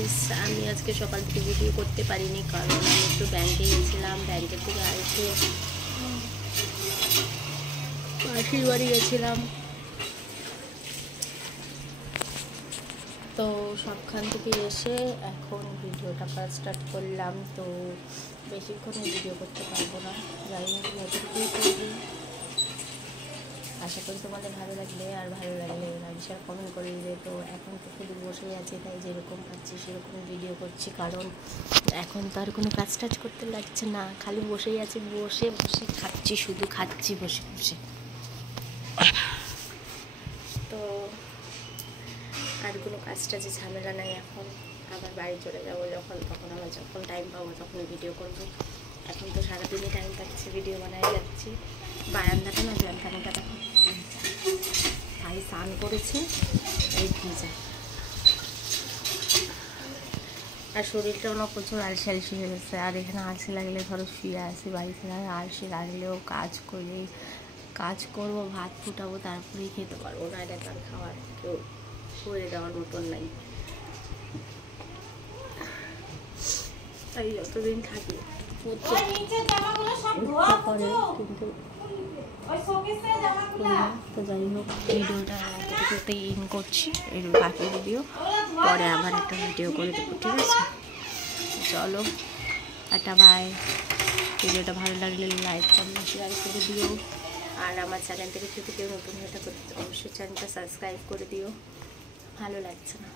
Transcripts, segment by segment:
Guys, আমি আজকে সকাল থেকে ভিডিও করতে পারিনি কারণ আমি একটু ব্যাংকে গেছিলাম। ব্যাংকের থেকে এসে মাসির বাড়ি গেছিলাম, তো সবখান থেকে এসে এখন ভিডিওটা স্টার্ট করলাম। তো বেশিক্ষণ ভিডিও করতে পারবো না, যাই হোক নতুনকেই করবি। আশা করি তোমাদের ভালো লাগবে, আর ভালো লাগলে লাইক কমেন্ট করে দিবে। তো এখন তো শুধু বসেই আছি, তাই যেরকম পাচ্ছি সেরকম ভিডিও করছি, কারণ এখন তো আর কোনো কাজ টাজ করতে লাগছে না, খালি বসেই আছি, বসে বসে খাচ্ছি, শুধু খাচ্ছি বসে বসে। তো আর কোনো কাজ টাজে ঝামেলা নাই, এখন আবার বাড়ি চলে যাবো তখন আমার যখন টাইম পাবো তখন ভিডিও করবো। এখন তো সারাদিনই টাইম পাচ্ছি, ভিডিও বানাই যাচ্ছি। বারান্দাটা না জ্যামখানাটা দেখো, ভাই স্নান করেছে, এই ভিজা, আর শরীরটাও না প্রচুর আলসি আলসি হয়ে গেছে। আর এখানে আলসি লাগলে ধরো শুয়ে আসি বাড়িতে, আলসি লাগলেও কাজ করবো, ভাত ফুটাবো, তারপরেই খেতে পারবো, না এটা তার খাওয়ার কেউ করে দেওয়ার মতন নাই। তাই যতদিন থাকি কিন্তু তো যাই হোক, ভিডিওটা এতটুকুতে ইন করছি, এই বাকি ভিডিও পরে আবার একটা ভিডিও করে দেবো, ঠিক আছে? চলো একটা বাই। ভিডিওটা ভালো লাগলে লাইক কমেন্ট শেয়ার করে দিও, আর আমার চ্যানেল থেকে যদি কেউ নতুন হয়ে থাকে অবশ্যই চ্যানেলটা সাবস্ক্রাইব করে দিও। ভালো লাগছে না,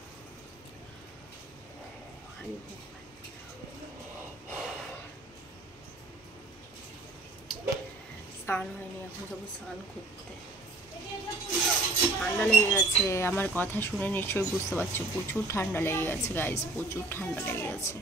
স্নান হয়নি, এখন যাবো স্নান করতে। ঠান্ডা লেগে গেছে, আমার কথা শুনে নিশ্চয়ই বুঝতে পারছো, প্রচুর ঠান্ডা লেগে গেছে গাইস, প্রচুর ঠান্ডা লেগে গেছে।